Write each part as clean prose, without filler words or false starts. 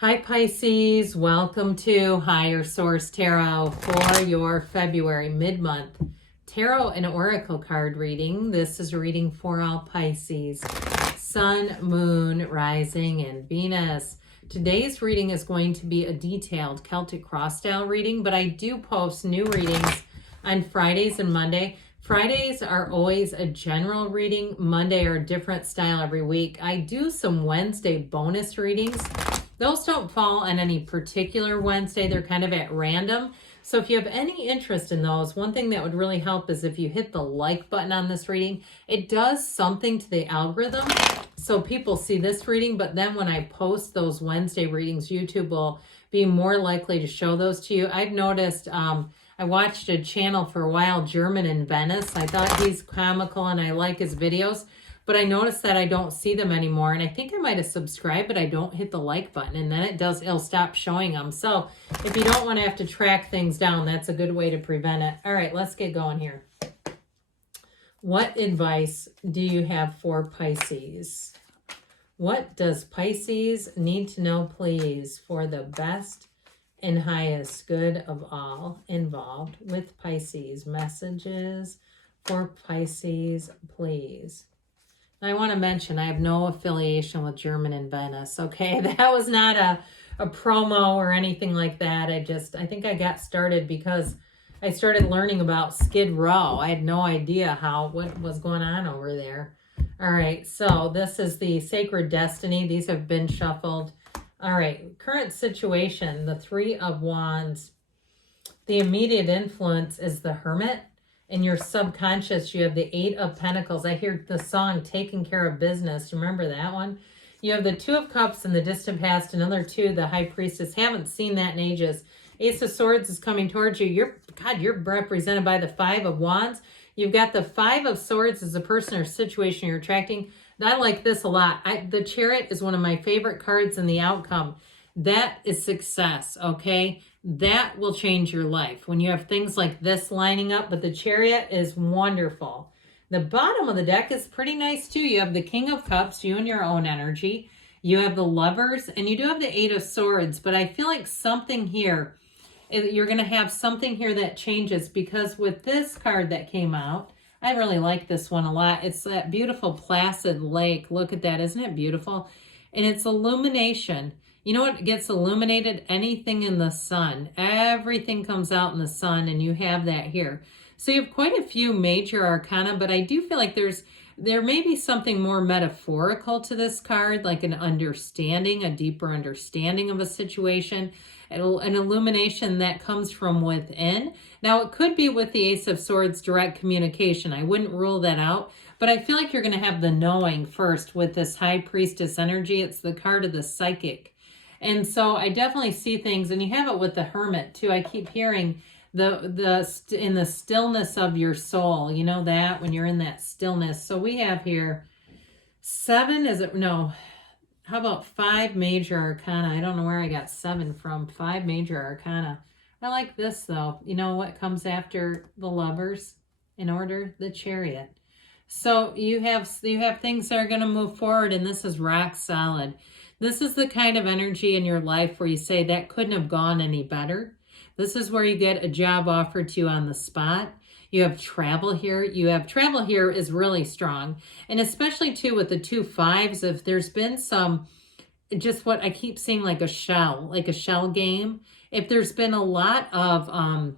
Hi Pisces, welcome to Higher Source Tarot for your February mid-month tarot and oracle card reading. This is a reading for all Pisces, Sun, Moon, Rising, and Venus. Today's reading is going to be a detailed Celtic cross style reading, but I do post new readings on Fridays and Monday. Fridays are always a general reading. Monday are a different style every week. I do some Wednesday bonus readings. Those don't fall on any particular Wednesday. They're kind of at random. So if you have any interest in those, one thing that would really help is if you hit the like button on this reading. It does something to the algorithm. So people see this reading, but then when I post those Wednesday readings, YouTube will be more likely to show those to you. I've noticed, I watched a channel for a while, German in Venice. I thought he's comical and I like his videos. But I noticed that I don't see them anymore. And I think I might have subscribed, but I don't hit the like button. And then it'll stop showing them. So if you don't want to have to track things down, that's a good way to prevent it. All right, let's get going here. What advice do you have for Pisces? What does Pisces need to know, please, for the best and highest good of all involved with Pisces? Messages for Pisces, please. I want to mention I have no affiliation with German in Venice, okay? That was not a promo or anything like that. I think I got started because I started learning about Skid Row. I had no idea what was going on over there. All right, so this is the Sacred Destiny. These have been shuffled. All right, current situation, the Three of Wands. The immediate influence is the Hermit. In your subconscious, you have the Eight of Pentacles. I hear the song Taking Care of Business. Remember that one? You have the Two of Cups in the distant past. Another two, the High Priestess. Haven't seen that in ages. Ace of Swords is coming towards you. You're represented by the Five of Wands. You've got the Five of Swords as a person or situation you're attracting. I like this a lot. The Chariot is one of my favorite cards in the outcome. That is success, okay? That will change your life when you have things like this lining up, but the Chariot is wonderful. The bottom of the deck is pretty nice too. You have the King of Cups, you and your own energy. You have the Lovers, and you do have the Eight of Swords, but I feel like something here, you're going to have something here that changes, because with this card that came out, I really like this one a lot. It's that beautiful placid lake. Look at that. Isn't it beautiful? And it's illumination. You know what gets illuminated? Anything in the sun. Everything comes out in the sun, and you have that here. So you have quite a few major arcana, but I do feel like there may be something more metaphorical to this card, like an understanding, a deeper understanding of a situation, an illumination that comes from within. Now, it could be with the Ace of Swords, direct communication. I wouldn't rule that out, but I feel like you're going to have the knowing first with this High Priestess energy. It's the card of the psychic. And so I definitely see things, and you have it with the Hermit too. I keep hearing in the stillness of your soul. You know that, when you're in that stillness. So we have here 7, how about 5 major arcana? I don't know where I got 7 from. 5 major arcana. I like this though. You know what comes after the Lovers in order? The Chariot. So you have things that are going to move forward, and this is rock solid. This is the kind of energy in your life where you say that couldn't have gone any better. This is where you get a job offered to you on the spot. You have travel here. Travel here is really strong. And especially too with the 2 5s, if there's been some, just what I keep seeing, like a shell game. If there's been a lot of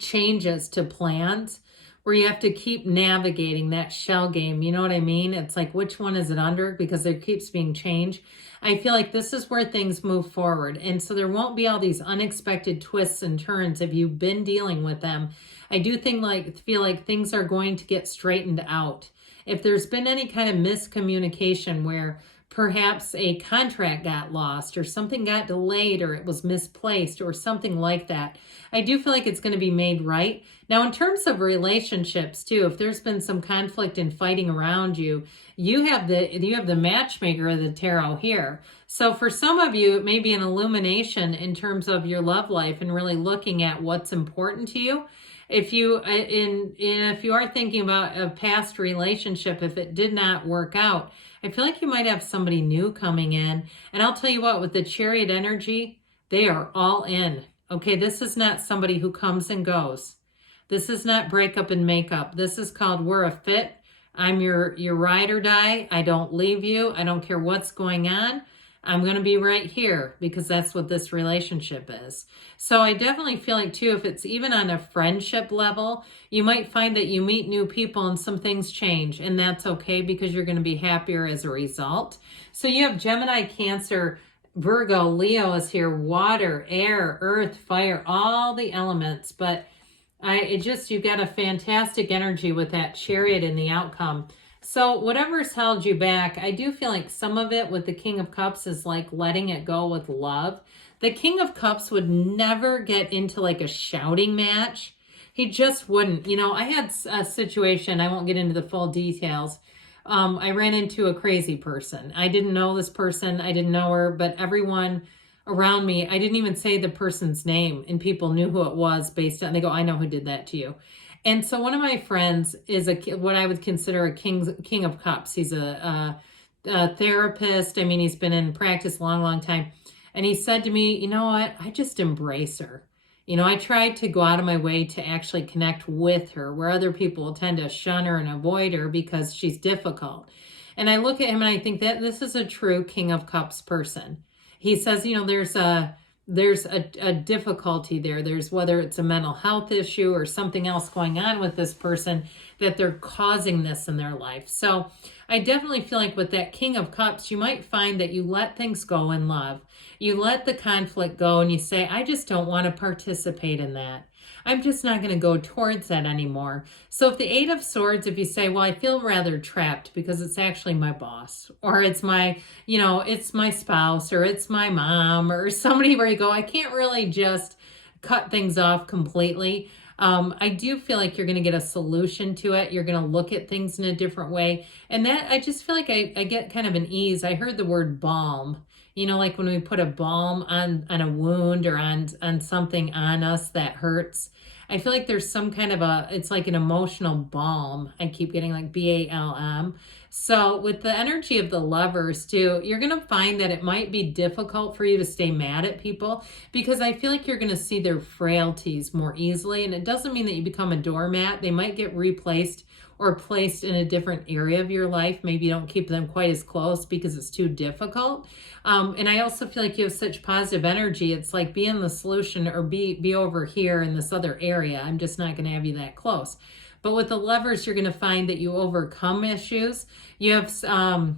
changes to plans, where you have to keep navigating that shell game. You know what I mean? It's like, which one is it under? Because there keeps being change. I feel like this is where things move forward. And so there won't be all these unexpected twists and turns if you've been dealing with them. I do feel like things are going to get straightened out. If there's been any kind of miscommunication where perhaps a contract got lost or something got delayed or it was misplaced or something like that, I do feel like it's going to be made right. Now, in terms of relationships too, if there's been some conflict and fighting around you, you have the matchmaker of the tarot here. So for some of you, it may be an illumination in terms of your love life and really looking at what's important to you. If you are thinking about a past relationship, if it did not work out, I feel like you might have somebody new coming in. And I'll tell you what, with the Chariot energy, they are all in. Okay, this is not somebody who comes and goes. This is not breakup and makeup. This is called we're a fit. I'm your ride or die. I don't leave you. I don't care what's going on. I'm going to be right here because that's what this relationship is. So I definitely feel like too, if it's even on a friendship level, you might find that you meet new people and some things change, and that's okay because you're going to be happier as a result. So you have Gemini, Cancer, Virgo, Leo is here, water, air, earth, fire, all the elements. But you've got a fantastic energy with that Chariot in the outcome. So whatever's held you back, I do feel like some of it with the King of Cups is like letting it go with love. The King of Cups would never get into like a shouting match. He just wouldn't. You know, I had a situation, I won't get into the full details. I ran into a crazy person. I didn't know this person. I didn't know her, but everyone around me, I didn't even say the person's name, and people knew who it was based on, they go, I know who did that to you. And so one of my friends is what I would consider a king of cups. He's a therapist. I mean, he's been in practice a long, long time. And he said to me, you know what? I just embrace her. You know, I tried to go out of my way to actually connect with her, where other people will tend to shun her and avoid her because she's difficult. And I look at him and I think that this is a true King of Cups person. He says, you know, there's a difficulty there. There's whether it's a mental health issue or something else going on with this person that they're causing this in their life. So I definitely feel like with that King of Cups, you might find that you let things go in love. You let the conflict go and you say, I just don't want to participate in that. I'm just not going to go towards that anymore. So if the Eight of Swords, if you say, well, I feel rather trapped because it's actually my boss, or it's my, you know, it's my spouse, or it's my mom, or somebody where you go, I can't really just cut things off completely. I do feel like you're going to get a solution to it. You're going to look at things in a different way. And that, I just feel like I get kind of an ease. I heard the word balm. You know, like when we put a balm on a wound or on something on us that hurts. I feel like there's some kind of it's like an emotional balm. I keep getting like BALM. So with the energy of the Lovers too, you're going to find that it might be difficult for you to stay mad at people because I feel like you're going to see their frailties more easily. And it doesn't mean that you become a doormat. They might get replaced or placed in a different area of your life. Maybe you don't keep them quite as close because it's too difficult. And I also feel like you have such positive energy. It's like be in the solution or be over here in this other area. I'm just not going to have you that close. But with the Lovers, you're going to find that you overcome issues. You have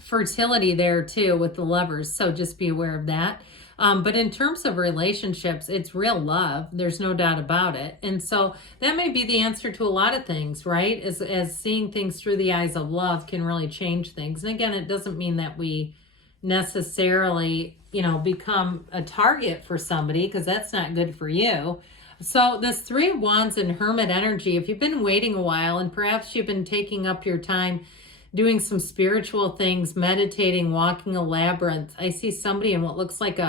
fertility there too with the Lovers. So just be aware of that. But in terms of relationships, it's real love. There's no doubt about it. And so that may be the answer to a lot of things, right? As seeing things through the eyes of love can really change things. And again, it doesn't mean that we necessarily, you know, become a target for somebody because that's not good for you. So this Three of Wands and Hermit energy, if you've been waiting a while and perhaps you've been taking up your time doing some spiritual things, meditating, walking a labyrinth. I see somebody in what looks like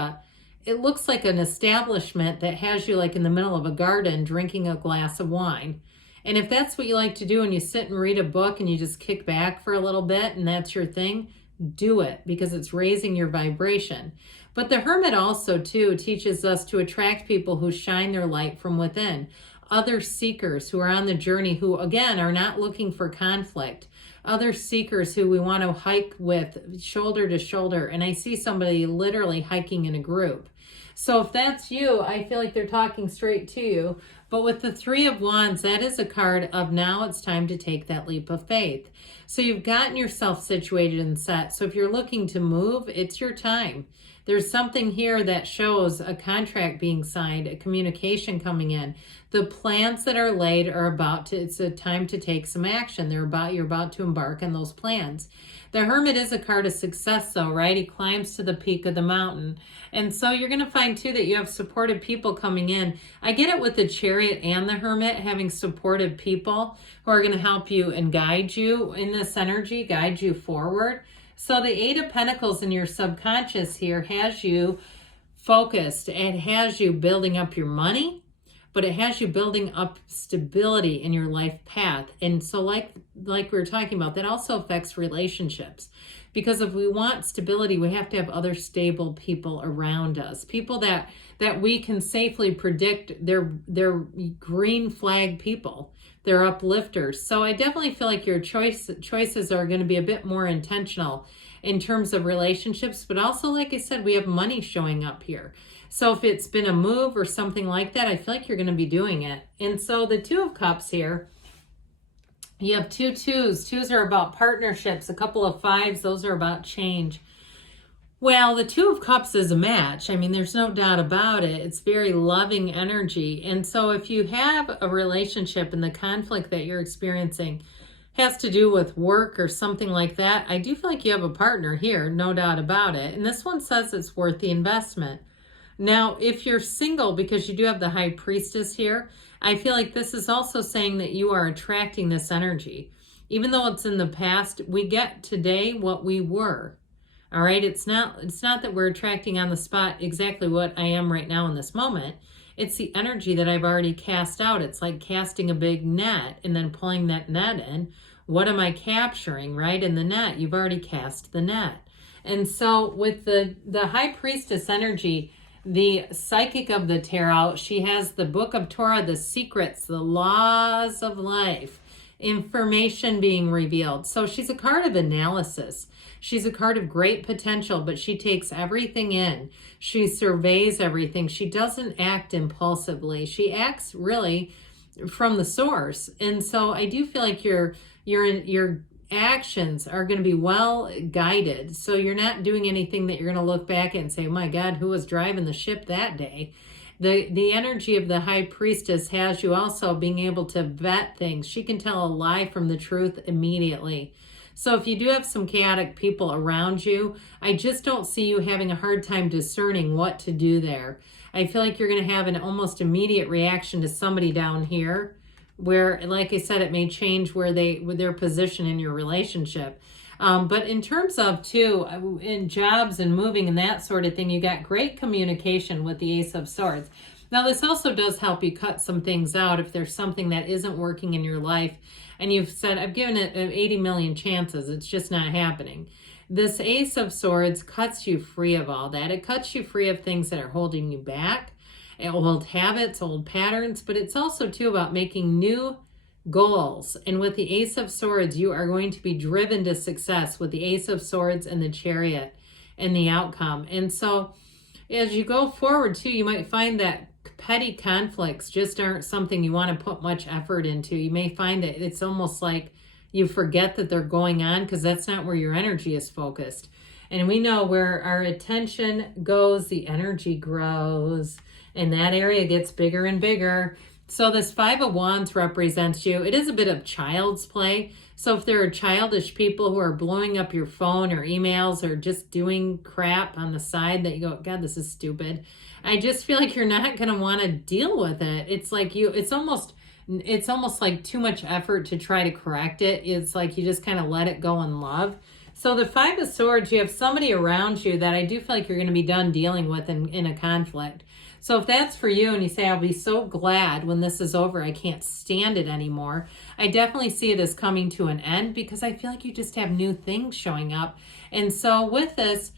it looks like an establishment that has you like in the middle of a garden drinking a glass of wine. And if that's what you like to do and you sit and read a book and you just kick back for a little bit and that's your thing, do it because it's raising your vibration. But the Hermit also too teaches us to attract people who shine their light from within. Other seekers who are on the journey who again are not looking for conflict. Other seekers who we want to hike with shoulder to shoulder. And I see somebody literally hiking in a group. So if that's you, I feel like they're talking straight to you. But with the Three of Wands, that is a card of now it's time to take that leap of faith. So you've gotten yourself situated and set. So if you're looking to move, it's your time. There's something here that shows a contract being signed, a communication coming in. The plans that are laid are it's a time to take some action. You're about to embark on those plans. The Hermit is a card of success though, right? He climbs to the peak of the mountain. And so you're going to find too that you have supportive people coming in. I get it with the Chariot and the Hermit, having supportive people who are going to help you and guide you in this energy, guide you forward. So the Eight of Pentacles in your subconscious here has you focused and has you building up your money, but it has you building up stability in your life path. And so like we were talking about, that also affects relationships. Because if we want stability, we have to have other stable people around us. People that we can safely predict they're green flag people. They're uplifters. So I definitely feel like your choices are going to be a bit more intentional in terms of relationships, but also, like I said, we have money showing up here. So if it's been a move or something like that, I feel like you're going to be doing it. And so the Two of Cups here, you have two twos. Twos are about partnerships. A couple of fives, those are about change. Well, the Two of Cups is a match. I mean, there's no doubt about it. It's very loving energy. And so if you have a relationship and the conflict that you're experiencing has to do with work or something like that, I do feel like you have a partner here, no doubt about it. And this one says it's worth the investment. Now, if you're single, because you do have the High Priestess here, I feel like this is also saying that you are attracting this energy. Even though it's in the past, we get today what we were. All right, it's not that we're attracting on the spot exactly what I am right now in this moment. It's the energy that I've already cast out. It's like casting a big net and then pulling that net in. What am I capturing, right? In the net, you've already cast the net. And so with the High Priestess energy, the psychic of the tarot, she has the Book of Torah, the secrets, the laws of life, information being revealed. So she's a card of analysis. She's a card of great potential, but she takes everything in. She surveys everything. She doesn't act impulsively. She acts really from the source. And so I do feel like your actions are going to be well guided. So you're not doing anything that you're going to look back at and say, oh my God, who was driving the ship that day? The energy of the High Priestess has you also being able to vet things. She can tell a lie from the truth immediately. So if you do have some chaotic people around you, I just don't see you having a hard time discerning what to do there. I feel like you're going to have an almost immediate reaction to somebody down here where, like I said, it may change with their position in your relationship. But in terms of, too, in jobs and moving and that sort of thing, you got great communication with the Ace of Swords. Now, this also does help you cut some things out if there's something that isn't working in your life and you've said, I've given it 80 million chances, it's just not happening. This Ace of Swords cuts you free of all that. It cuts you free of things that are holding you back, old habits, old patterns, but it's also, too, about making new goals. And with the Ace of Swords, you are going to be driven to success with the Ace of Swords and the Chariot and the outcome. And so as you go forward, too, you might find that petty conflicts just aren't something you want to put much effort into. You may find that it's almost like you forget that they're going on because that's not where your energy is focused. And we know where our attention goes, the energy grows, and that area gets bigger and bigger. So this Five of Wands represents you. It is a bit of child's play. So if there are childish people who are blowing up your phone or emails or just doing crap on the side that you go, God, this is stupid, I just feel like you're not going to want to deal with it. It's like it's almost like too much effort to try to correct it. It's like you just kind of let it go in love. So the Five of Swords, you have somebody around you that I do feel like you're going to be done dealing with in a conflict. So if that's for you and you say, I'll be so glad when this is over, I can't stand it anymore, I definitely see it as coming to an end because I feel like you just have new things showing up. And so with this,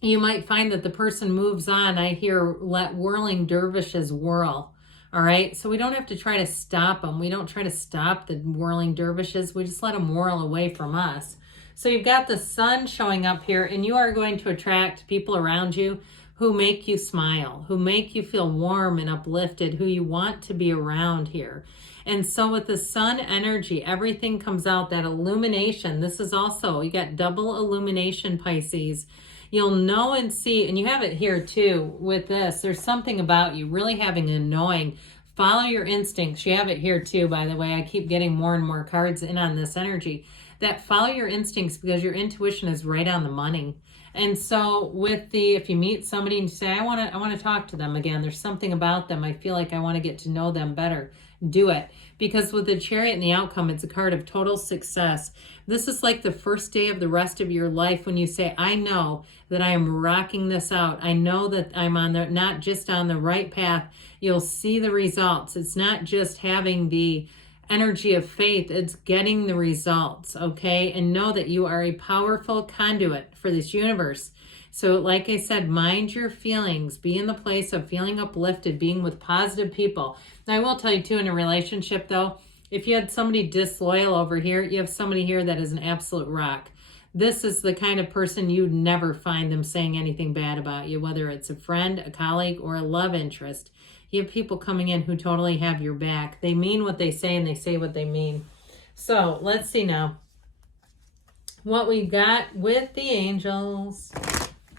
you might find that the person moves on. I hear let whirling dervishes whirl. All right. So we don't have to try to stop them. We don't try to stop the whirling dervishes. We just let them whirl away from us. So you've got the sun showing up here and you are going to attract people around you who make you smile, who make you feel warm and uplifted, who you want to be around here. And so with the sun energy, everything comes out, that illumination. This is also, you got double illumination, Pisces. You'll know and see, and you have it here too with this. There's something about you really having an knowing. Follow your instincts. You have it here too, by the way. I keep getting more and more cards in on this energy. That follow your instincts because your intuition is right on the money. And so with if you meet somebody and you say, I want to talk to them again, there's something about them, I feel like I want to get to know them better. do it. Because with the Chariot and the outcome, it's a card of total success. This is like the first day of the rest of your life when you say, I know that I am rocking this out. I know that I'm on the, not just on the right path. You'll see the results. It's not just having the energy of faith, it's getting the results, okay? And know that you are a powerful conduit for this universe. So like I said, mind your feelings. Be in the place of feeling uplifted, being with positive people. Now, I will tell you too, in a relationship though, if you had somebody disloyal over here, you have somebody here that is an absolute rock. This is the kind of person you'd never find them saying anything bad about you, whether it's a friend, a colleague, or a love interest. You have people coming in who totally have your back. They mean what they say and they say what they mean. So let's see now what we got with the angels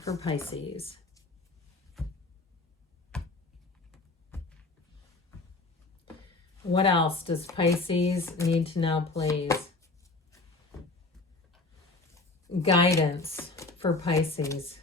for Pisces. What else does Pisces need to know, please? Guidance for Pisces.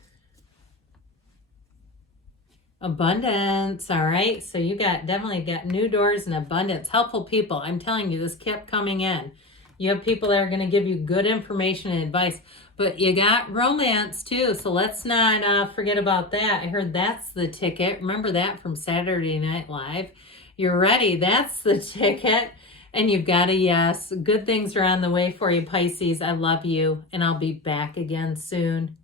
Abundance. All right. So you definitely got new doors and abundance. Helpful people. I'm telling you, this kept coming in. You have people that are going to give you good information and advice. But you got romance too, so let's not forget about that. I heard that's the ticket. Remember that from Saturday Night Live? You're ready. That's the ticket. And you've got a yes. Good things are on the way for you, Pisces. I love you, and I'll be back again soon.